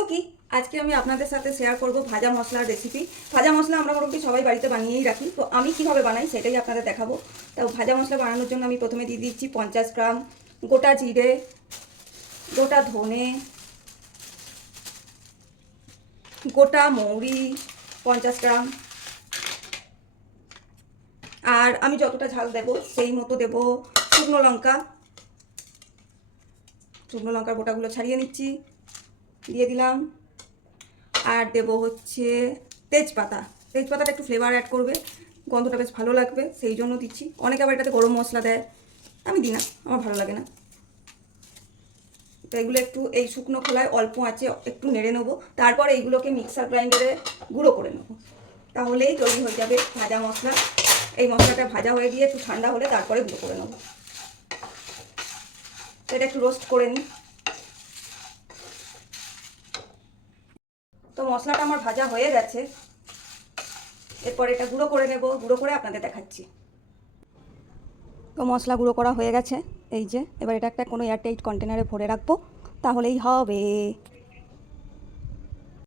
তো কি আজকে আমি আপনাদের সাথে শেয়ার করব ভাজা মশলার রেসিপি। ভাজা মশলা আমরা মোটামুটি সবাই বাড়িতে বানিয়েই রাখি, তো আমি কিভাবে বানাই সেটাই আপনাদের দেখাবো। তো ভাজা মশলা বানানোর জন্য আমি প্রথমে দিয়ে দিচ্ছি 50 গ্রাম গোটা জিরে, গোটা ধনে, গোটা মৌরি 50 গ্রাম, আর আমি যতটা ঝাল দেব সেই মতো দেব শুকনো লঙ্কা। শুকনো লঙ্কার গোটাগুলো ছাড়িয়ে নিচ্ছি, দিয়ে দিলাম। আর দেব হচ্ছে তেজপাতা। তেজপাতাটা একটু ফ্লেভার অ্যাড করবে, গন্ধটা বেশ ভালো লাগবে, সেই জন্য দিচ্ছি। অনেকে আবার এটাতে গরম মশলা দেয়, আমি দিই না, আমার ভালো লাগে না। তো এগুলো একটু এই শুকনো খোলায় অল্প আঁচে একটু নেড়ে নেবো, তারপর এইগুলোকে মিক্সার গ্রাইন্ডারে গুঁড়ো করে নেবো, তাহলেই তৈরি হয়ে যাবে ভাজা মশলা। এই মশলাটা ভাজা হয়ে গিয়ে একটু ঠান্ডা হলে তারপরে গুঁড়ো করে নেবো। এটা একটু রোস্ট করে নিই। তো মশলাটা আমার ভাজা হয়ে গেছে, এরপর এটা গুঁড়ো করে নেব, গুঁড়ো করে আপনাদের দেখাচ্ছি। তো মশলা গুঁড়ো করা হয়ে গেছে, এই যে এবার এটা একটা কোনো এয়ারটাইট কন্টেনারে ভরে রাখবো, তাহলেই হবে।